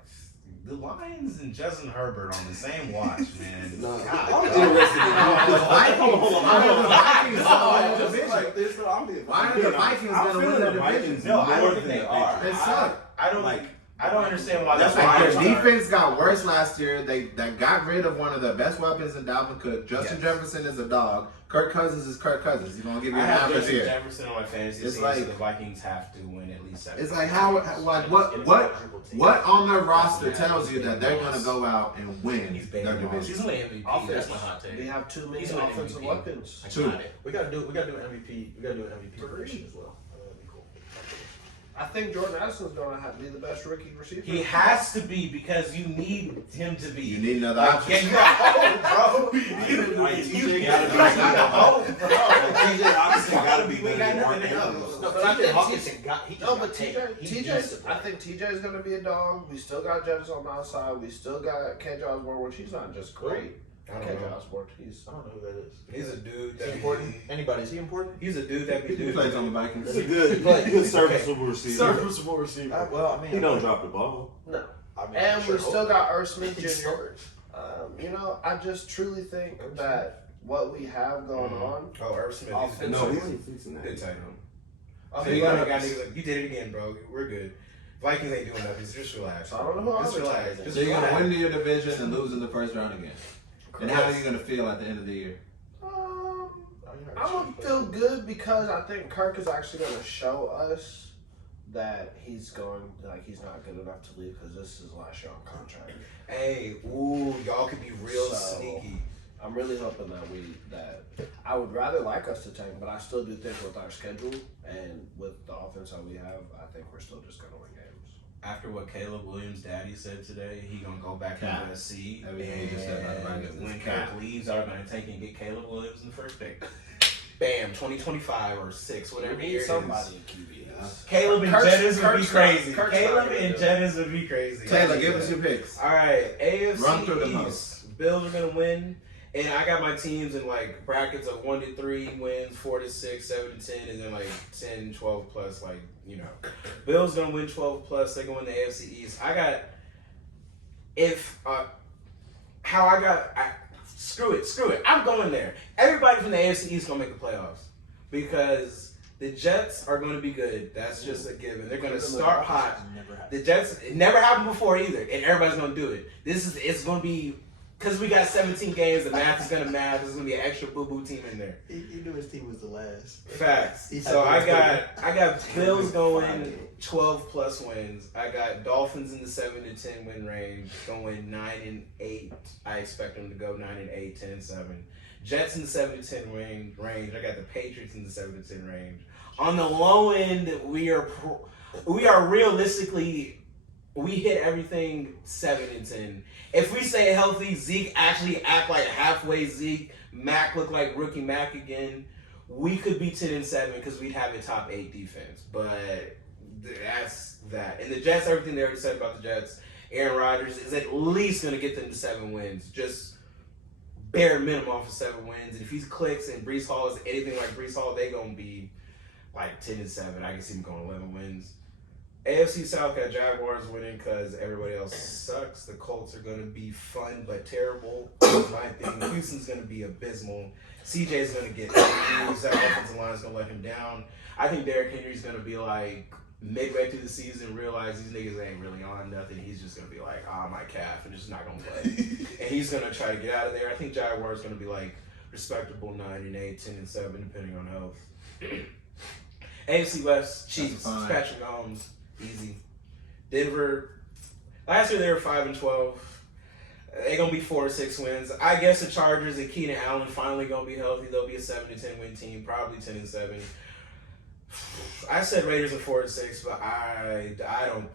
the Lions and Justin Herbert on the same watch, man. No, God, I'm dog. interested in The Vikings gonna win the division. like this, so Why are the Vikings I'm gonna win feeling the the division? Vikings No, I more don't think than they the are. They suck. I don't understand why That's the why Like, Lions their are. defense got worse last year. They got rid of one of the best weapons in Dalvin Cook. Justin Yes. Jefferson is a dog. Kirk Cousins is Kirk Cousins. He's gonna give you I an have average Justin here. Jefferson on my fantasy It's team, like- so the Vikings have to win at least 7. It's like what on their roster tells you that they're gonna go out and win He's their banned. division. He's winning MVP. That's my hot take. We have too many He's winning offensive MVP. weapons. I Two. got it. We gotta do an MVP. We gotta do an MVP prediction as well. That'd be cool. I think Jordan Addison's going to be the best rookie receiver. He has to be because you need him to be. You need another Like, option. yeah, bro. Like, TJ You gotta be hope, bro. TJ Hawkinson gotta be We better got than nothing Mark else. Andrews. No, But I think Hawkinson got. He just No, got but taken. He TJ, needs to play. I think TJ is going to be a dog. We still got Jettis on the outside. We still got KJ Osborne, which he's not just great. I don't KJ know. Osborne, he's I don't know who that is. He's a dude Is he that important? Anybody? Is he important? He's a dude that be He doing. plays on the Vikings. He's a good serviceable receiver. Serviceable receiver. Well, I mean, He don't drop the ball. no. I mean, And sure we still hope got Irv Smith he Jr. starts. You know, I just truly think that what we have going on. Oh, Irv Smith. Offensive. No, he's he ain't fixing a that. good tight end. I So mean, you got niggas like, you did it again, bro. We're good. Vikings ain't doing nothing. Just relax. I don't know who Just I'm relax. excited. Just So you're gonna relax. win your division and lose in the first round again. And how are you gonna feel at the end of the year? I'm gonna feel good because I think Kirk is actually gonna show us that he's not good enough to leave because this is his last year on contract. Hey, ooh, y'all could be real So- sneaky. I'm really hoping that I would rather like us to tank, but I still do think with our schedule and with the offense that we have, I think we're still just gonna win games. After what Caleb Williams' daddy said today, he gonna go back Cap. into USC. Everything he just said about the Vikings is when cap. Kirk leaves, are gonna take and get Caleb Williams in the first pick. Bam, 2025 or 6, whatever We year need it somebody is. in QB. Caleb and Kirk's- Jettis would be Kirk's crazy. not Caleb gonna and do Jettis would be crazy. Taylor, give us your picks. All right, AFC Run through the East. Bills are gonna win, and I got my teams in like brackets of 1 to 3 wins, 4 to 6, 7 to 10, and then like 10, 12 plus. Like Bills gonna win 12 plus. They go in the AFC East. I got screw it. I'm going there. Everybody from the AFC East gonna make the playoffs because the Jets are gonna be good. That's just a given. They're gonna start hot. The Jets, it never happened before either, and everybody's gonna do it. It's gonna be because we got 17 games. The math is gonna math. There's gonna be an extra boo boo team in there. He knew his team was the last. Facts. He So had I got Bills going 12 plus wins. I got Dolphins in the 7 to 10 win range, going 9 and 8. I expect them to go 9 and 8, 10 and 7. Jets in the 7 to 10 range. I got the Patriots in the 7 to 10 range. On the low end, we are realistically. We hit everything 7 and 10. If we stay healthy, Zeke actually act like halfway Zeke, Mac look like rookie Mac again, we could be 10 and 7 because we'd have a top 8 defense. But that's that. And the Jets, everything they already said about the Jets, Aaron Rodgers is at least going to get them to 7 wins. Just bare minimum off of 7 wins. And if he clicks and Brees Hall is anything like Brees Hall, they going to be like 10 and 7. I can see them going 11 wins. AFC South got Jaguars winning because everybody else sucks. The Colts are going to be fun but terrible. My thing. Houston's going to be abysmal. CJ's going to get used. That offensive line is going to let him down. I think Derrick Henry's going to be like midway through the season, realize these niggas ain't really on nothing. He's just going to be like, my calf, and just not going to play. And he's going to try to get out of there. I think Jaguars going to be like respectable 9 and 8, 10 and 7, depending on health. AFC West, Chiefs, Patrick Mahomes. Easy. Denver. Last year they were 5 and 12. They're gonna be 4 or 6 wins. I guess the Chargers and Keenan Allen finally gonna be healthy. They'll be a 7 to 10 win team, probably 10 and 7. I said Raiders are 4 to 6, but I don't.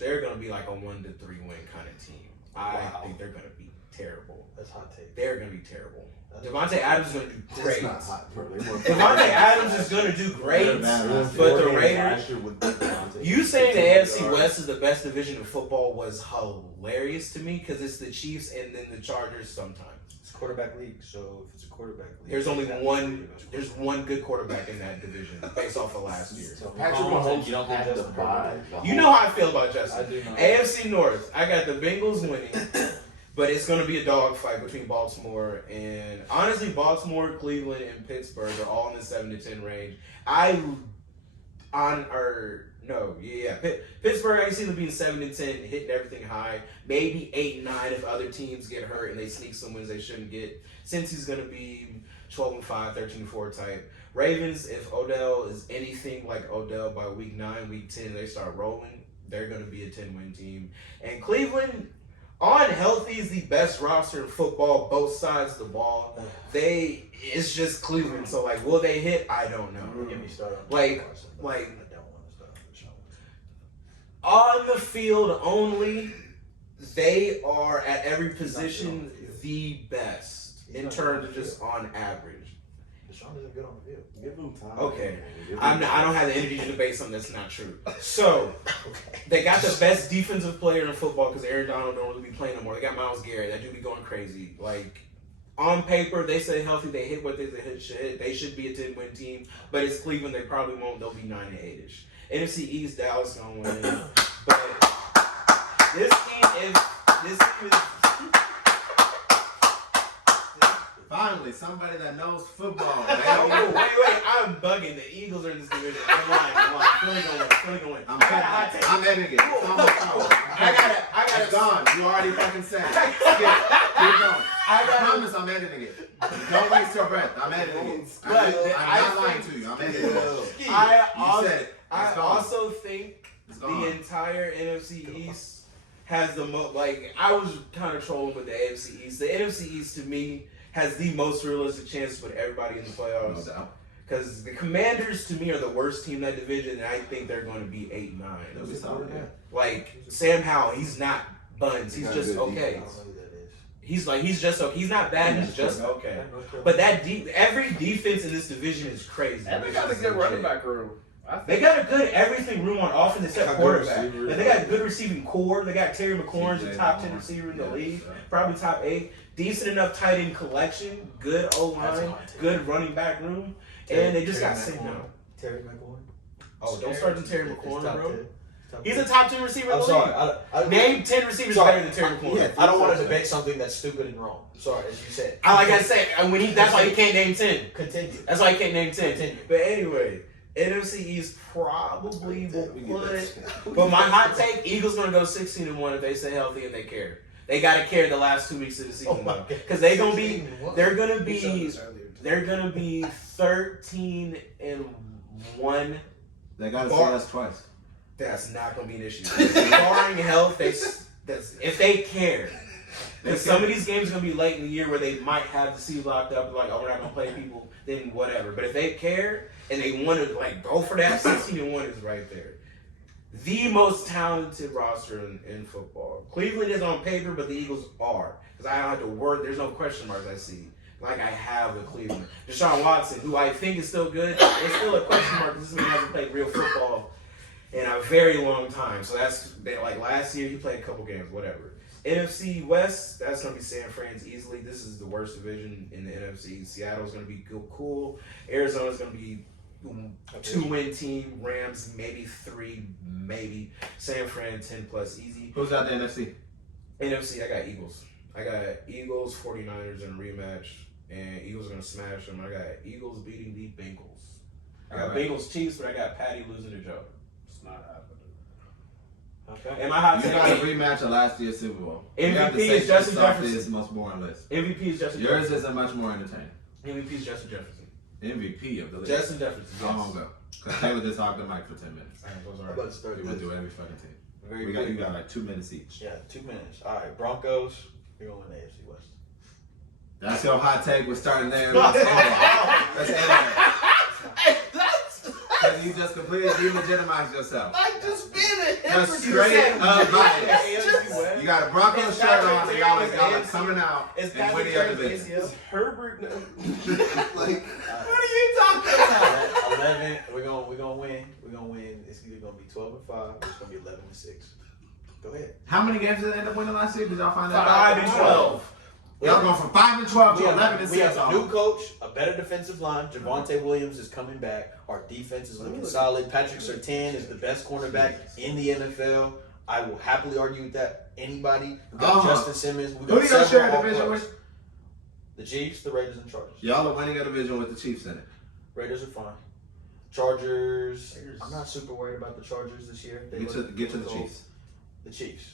They're gonna be like a 1 to 3 win kind of team. I think they're gonna be terrible. That's hot take. They're going to be terrible. Devontae Adams is going to do great. That's not hot, bro. Devontae Adams is going to do great, but the Raiders. You saying the AFC West is the best division of football was hilarious to me because it's the Chiefs and then the Chargers sometimes. It's a quarterback league, so if it's a quarterback league, There's only one. There's one good quarterback in that division based off of last year. So Patrick Mahomes, you don't think have to Justin buy. You know how I feel about Justin. I do know. AFC North, I got the Bengals winning, but it's going to be a dogfight between Baltimore and honestly, Baltimore, Cleveland, and Pittsburgh are all in the 7-10 range. Pittsburgh, I see them being 7-10, hitting everything high. Maybe 8-9 if other teams get hurt and they sneak some wins they shouldn't get. Since he's going to be 12-5, 13-4 type. Ravens, if Odell is anything like Odell by week 9, week 10, they start rolling, they're going to be a 10-win team. And Cleveland, on healthy, is the best roster in football, both sides of the ball. It's just Cleveland. So, like, will they hit? I don't know. Get me started on Like, I don't want to start on the show. On the field only, they are at every position the best in terms of just on average. Deshaun isn't good on the field. Give him time. Okay. I don't have the energy to debate something that's not true. So, they got the best defensive player in football because Aaron Donald don't really be playing no more. They got Myles Garrett. That dude be going crazy. Like, on paper, they say healthy. They hit what they should hit. They should be a 10-win team. But it's Cleveland. They probably won't. They'll be 9-8-ish. NFC East, Dallas going to win. But this team is... Finally, somebody that knows football. Oh, wait. I'm bugging. The Eagles are in this division. I'm lying. Philly gonna win. I'm editing it. It's on my phone. I got it. It's gone. You already fucking said it. Skip. Keep going. I promise I'm editing it. Don't waste your breath. I'm editing it. I'm not lying to you. I'm editing it. You said it. I also think the entire NFC East has the most. Like, I was kind of trolling with the AFC East. The NFC East, to me, has the most realistic chance to put everybody in the playoffs. No doubt. Because the Commanders, to me, are the worst team in that division, and I think they're going to be 8-9. Like, Sam Howell, he's not buns. He's just okay. He's just okay. He's not bad. He's just okay. But every defense in this division is crazy. And they got a good running back room. They got a good everything room on offense except quarterback. And they got a good receiving core. They got Terry McLaurin's the top 10 receiver in the league, probably top 8. Decent enough tight end collection, good O-line, good running back room, and they just got Sam Howell. Terry McLaurin. Oh, don't start to Terry McLaurin, bro. 10. He's a top 10 receiver in the league. I'm sorry. Name 10 receivers better than Terry McLaurin. Yeah, I don't want to debate something that's stupid and wrong. Sorry, as you said. Like I said, that's why he can't name 10. Continue. That's why he can't name 10. Continue. But anyway, NFC East probably will put. But my hot take: Eagles gonna go 16-1 if they stay healthy and they care. They gotta care the last 2 weeks of the season though, because they're gonna be 13-1. They gotta see us twice. That's not gonna be an issue. Barring health, if they care. Because some of these games are gonna be late in the year where they might have the season locked up, like, oh, we're not gonna play people, then whatever. But if they care and they want to go for that, 16-1 is right there. The most talented roster in football. Cleveland is on paper, but the Eagles are. Because I don't have to work. There's no question marks I see. Like I have with Cleveland. Deshaun Watson, who I think is still good, it's still a question mark because this man hasn't played real football in a very long time. So that's like last year he played a couple games, whatever. NFC West, that's going to be San Fran's easily. This is the worst division in the NFC. Seattle's going to be cool. Arizona's going to be 2-win team. Rams maybe 3, maybe. San Fran 10+ easy. Who's out the NFC? NFC, I got Eagles. I got Eagles, 49ers in a rematch, and Eagles are going to smash them. I got Eagles beating the Bengals. I got Bengals Chiefs, but I got Patty losing to Joe. It's not happening. Okay. And my hot You take got a rematch of last year's Super Bowl. MVP is Justin Jefferson. This most boring list. MVP is Justin Yours Jefferson. isn't much more entertaining. MVP is Justin Jefferson. MVP of the list. Justin Jefferson. Go home, go. Because Taylor just hogged the mic for 10 minutes. How about it's 30 We'll minutes? do every fucking team. Very You good. got like 2 minutes each. Yeah, 2 minutes. All right, Broncos. You're going to win the AFC West. That's your hot take. We're starting there. Let's end it. So you just completely delegitimized yourself. Like just being a Just hypocrite. straight up bias. AFC You got a Broncos It's shirt Patrick on, and Terry, y'all are it's coming out It's and winning your division. It's Herbert. Like, What are you talking about? 11. We're gonna win. We're gonna win. It's either gonna be 12-5. Or it's gonna be 11-6. Go ahead. How many games did they end up winning last year? Did y'all find that 5 out? and 12. Y'all going from 5 and 12 We to have, 11 and we 6. have a new coach, a better defensive line. Javonte Williams is coming back. Our defense is looking solid. Patrick Surtain is the best cornerback in the NFL. I will happily argue with that. Anybody? We got Justin Simmons. We got Who do y'all share a several division All-Pros. with? The Chiefs, the Raiders, and Chargers. Y'all are winning a division with the Chiefs in it. Raiders are fine. Chargers. I'm not super worried about the Chargers this year. They Get to look the old. Chiefs. The Chiefs.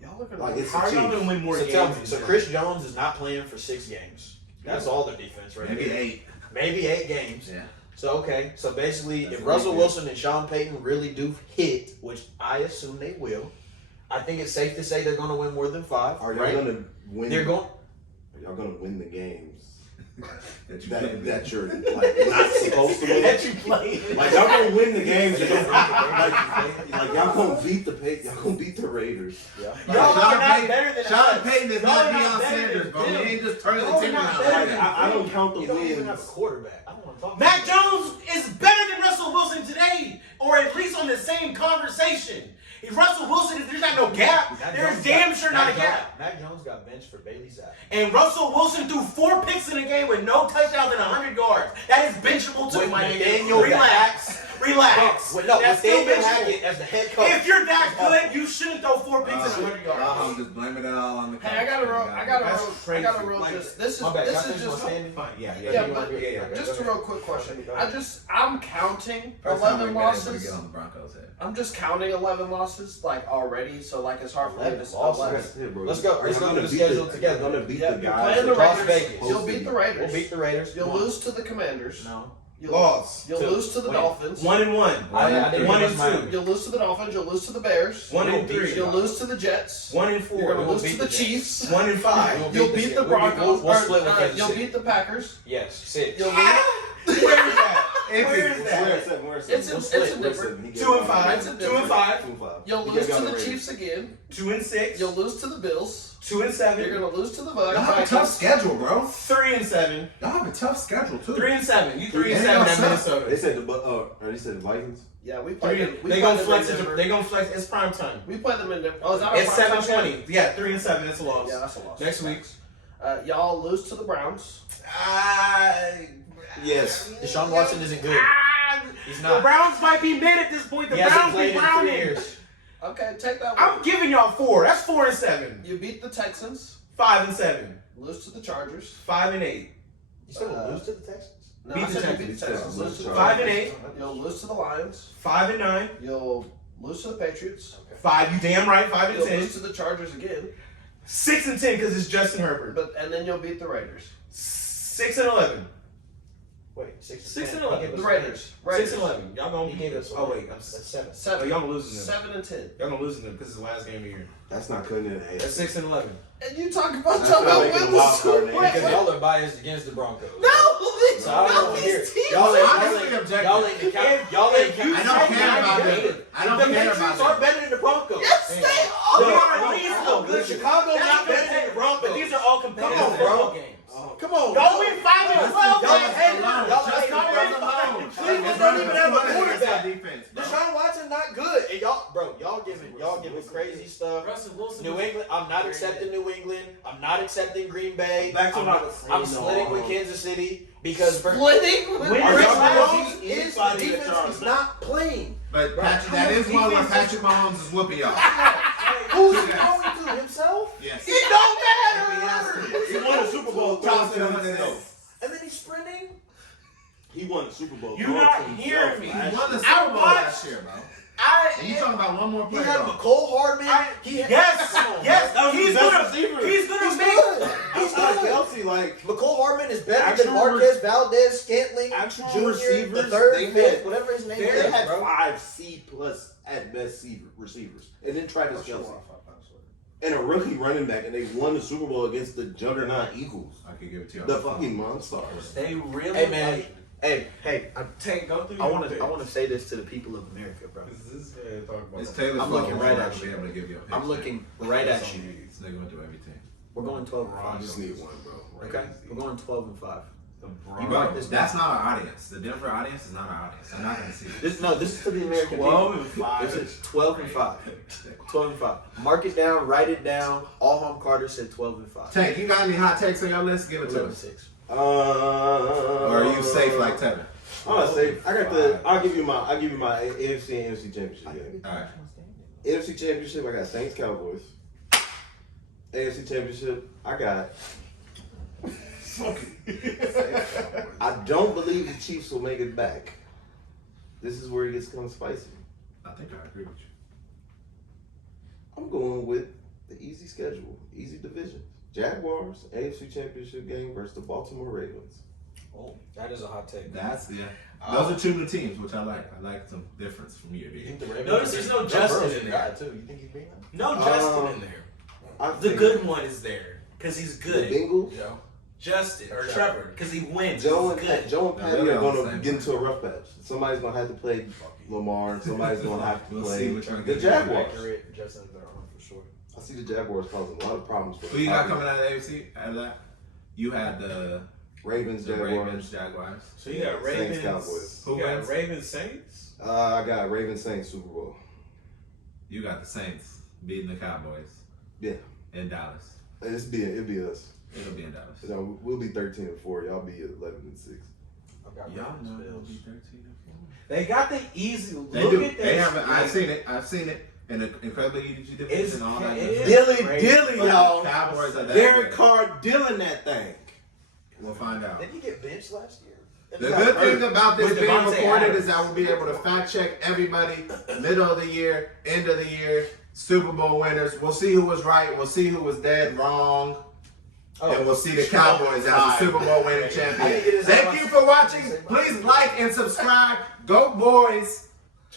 Y'all looking Like, like it's How are the y'all Chiefs. gonna win more So games? tell me. than So them? Chris Jones is not playing for 6 games. That's all their defense right Maybe there. 8. Maybe 8 games. Yeah. So okay. So basically, That's if really Russell good. Wilson and Sean Payton really do hit, which I assume they will, I think it's safe to say they're going to win more than 5. are y'all right? gonna win? They're going. Are y'all gonna win the games That you that can't that you're like not supposed to win? That you play. Like y'all gonna win the games. Like y'all gonna beat y'all gonna beat the Raiders. Yeah. Y'all are not better than Sean us. Payton is Y'all not are not Deion better Sanders, than bro. He them. ain't just turning the Y'all are team not around. better Like, than I don't count the You don't even have a wins. quarterback. I don't want to talk. Mac about Jones is better than Russell Wilson today, or at least on the same conversation. If Russell Wilson, there's not no gap. Mac There's Jones damn got- sure not a Mac gap. Jones- Mac Jones got benched for Bailey Zappi. And Russell Wilson threw 4 picks in a game with no touchdowns and 100 yards. That is benchable too, With my Nathaniel nigga. Relax. Relax. No, That's still Nathaniel benchable. Hackett as the head coach. If you're that good, you shouldn't throw 4 picks and 100 yards. I'm just blaming it all on the. Hey, I got a That's real crazy. just this is My bad. this Can I is finish my just standing? Fine. Yeah. Yeah, you but wanna- yeah. just a real quick question. Go ahead. I'm counting First time 11 we've been able to losses. get on the Broncos head. I'm just counting 11 losses like already, so like it's hard for me 11 to losses. 11. Let's go. Let's go to the schedule together. You're gonna beat Yeah, the you're guys. playing the that Las Raiders. Vegas. You'll beat the Raiders. We'll beat the Raiders. You'll One. lose to the Commanders. No. You'll, Loss. You'll Two. lose to the Win. Dolphins. 1-1. I didn't One give and us two. mine. You'll lose to the Dolphins. You'll lose to the Bears. 1 and We'll beat 3. You'll lose to the Jets. 1 and You're 4. gonna we'll lose beat to the the Jets. Chiefs. 1 and 5. We'll You'll beat beat the the Jets. We'll Broncos. split with Kansas You'll City. beat the Packers. Yes, 6. You'll Where is that? Where is that? It's a different. 2 and 5. It's a 2 and 5. You'll lose to the Chiefs again. 2 and 6. You'll lose to the Bills. 2 and 7. You're gonna lose to the Y'all have a tough Vikings. schedule, bro. 3 and 7. Y'all have a tough schedule too. 3 and 7. You 3 and And 7 y'all at suck. Minnesota. They said or they said the Vikings. Yeah, we play them. We They play gonna them flex in it. Denver. They gonna flex. It's prime time. We play them in Denver. Oh, is that our It's prime time 7:20. Yeah, 3 and 7. It's a loss. Yeah, that's a loss. Next week. Y'all lose to the Browns. Yes. Deshaun Watson isn't good. He's The not. Browns might be mid at this point. The He hasn't Browns be played in 3 browning. years. Okay, take that I'm one. giving y'all 4. That's 4 and 7. You beat the Texans. 5 and 7. Lose to the Chargers. 5 and 8. You still gonna lose to the Texans? No, Beat I the said you Texans. beat the Texans. Lose to the 5 and Chargers. 8. You'll lose to the Lions. 5 and 9. You'll lose to the Patriots. 5. You damn right. 5 and You'll 10. lose to the Chargers again. 6 and 10 because it's Justin Herbert. And then you'll beat the Raiders. 6 and 11. Wait, 6 6 and 10. 11. He gave The us Raiders. 6 and 11. Y'all gonna He gave us. Oh wait, That's 7. oh, 7. y'all gonna lose them. 7 and 10. Y'all gonna lose them because it's the last game of the year. That's not cutting it. That's 6 and 11. And you talk about That's talking not about making win a wild the Super card, Bowl. man, Because y'all are biased against the Broncos. No, So I don't want to hear these it. teams. Y'all ain't Honestly objective. Y'all ain't count. Y'all ain't count. I don't care about The that. I don't care Patriots about are that. better than the Broncos. Yes, they They are. are at least a good. Chicago's not better than the But Broncos. these are all competitive Come on, bro. football games. Come on. Y'all win 5 and 12. Y'all man. hate alone. Y'all Just hate Cleveland alone. alone. Cleveland don't even have a quarterback. Defense, bro. Deshaun Watson not good. And y'all giving crazy stuff. Russell Wilson. New England, I'm not accepting New England. I'm not accepting Green Bay. Back to I'm, my- I'm splitting with Kansas City because Splitting with Win Chris Chris Mahomes Mahomes is the anybody defense that is not playing. But Patrick, that is one where Patrick Mahomes is whooping y'all. Who's he going to himself? Yes. It don't matter. He won a Super Bowl. Top Top 7 himself. And then he's sprinting. He won the Super Bowl. You're not hearing me. He won the I Super Bowl watched- last year, bro. I And you talking about one more He player? had though. McCole Hardman. yes, Come on, yes. bro. He's gonna. He's gonna He's make. good. He's Outside good. Kelsey, like McCole Hardman is better Actual than Marquez Valdez Scantling actual Jr., the receivers, third, they fifth, had- whatever his name they is, had bro. 5 C+ at best receivers, and then Travis Kelsey and a rookie running back, and they won the Super Bowl against the juggernaut Eagles, I can give it to you. the fucking Monstars. They really. Hey man, Hey, Tank, go through. I want to say this to the people of America, bro. This man talking about It's Taylor's I'm fault. looking We're right not at gonna be you. able to give you a pick. I'm looking right at you. This nigga gonna do everything. We're going 12 and I 5. just need one, bro. Okay, we're going 12 and 5. You Bro, mark this that's down. not our audience. The Denver audience is not our audience. I'm not gonna see this. This is for the American 12 people. and 5. This is 12 and 5. 12 and 5. Mark it down. Write it down. Alham Carter said 12 and 5. Tank, you got any hot takes on your list? Give it to 11 and us. 6. Or are you safe like Tevin? I'm gonna say I'll give you my AFC and NFC championship game. All right. AFC championship, I got Saints Cowboys. AFC championship, I got. I don't believe the Chiefs will make it back. This is where it gets kind of spicy. I think I agree with you. I'm going with the easy schedule, easy division. Jaguars, AFC championship game versus the Baltimore Ravens. Oh, that is a hot take. That's those are two new teams, which I like. I like some difference from year to year. Notice there's no Justin in there. too. You think he's being No Justin in there. I The think good one is there because he's The good. Bengals, Justin or Trevor because he wins. Joe He's and good. Joe and Now, Patty they're are on the going to same get into a rough patch. Somebody's going to have to play Lamar, and somebody's going to have to We'll see play which one the gets Jaguars. accurate. Justin's their arm for sure. I see the Jaguars causing a lot of problems for Who you got coming out of the AFC? Out of that, you had the Ravens, Ravens, Jaguars. Jaguars. So you got Saints, Ravens, Cowboys. Who you got wins? Ravens, Saints. I got Ravens Saints Super Bowl. You got the Saints beating the Cowboys. Yeah. In Dallas. It'll be us. It'll be in Dallas. You know, we'll be 13-4. Y'all be 11-6. Y'all know it'll be 13 and 4. They got the easy. They Look do. at They that. have. I've seen it. I've seen it. And the incredibly easy division and all that. it good is. stuff. Dilly, But y'all. the Cowboys are that Derek good. Carr Dillon that thing. We'll find out. Didn't he get benched last year? The good thing about this With being Devontae recorded Adams. is that we'll be able to fact check everybody, middle of the year, end of the year, Super Bowl winners. We'll see who was right. We'll see who was dead wrong. And we'll see the Cowboys as the Super Bowl winning champion. Thank you for watching. Please like and subscribe. Go boys.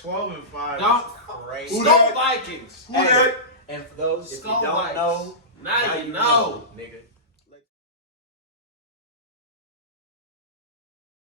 12 and 5. Don't- Crazy. Skull Vikings. Hey, and for those if you Skull don't Vikings. know, Now you know. nigga.